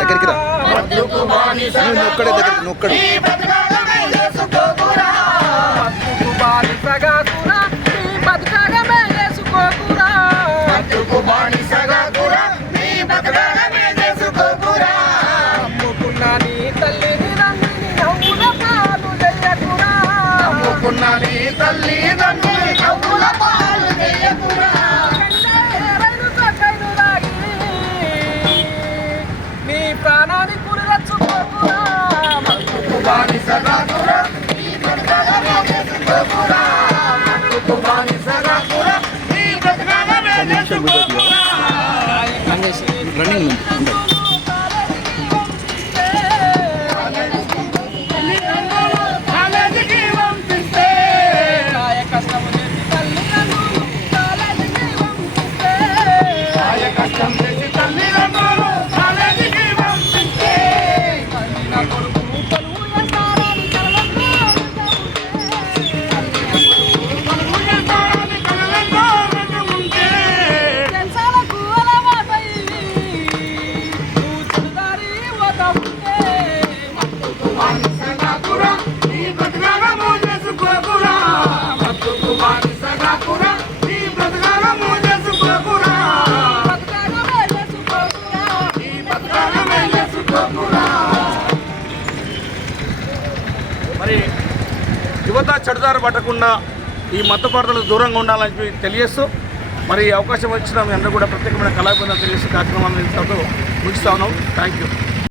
దగ్గరికి రాక్కడే దగ్గర నొక్కడు. తల్లి తండ్రి రన్నింగ్ ఉంది యువత చెడుదారు పట్టకుండా ఈ మతపరతలు దూరంగా ఉండాలని చెప్పి తెలియస్తూ మరి అవకాశం వచ్చిన మీ అందరూ కూడా ప్రత్యేకమైన కళాకృతం తెలియజేసి కార్యక్రమాన్ని ముగిస్తా ఉన్నాం. Thank you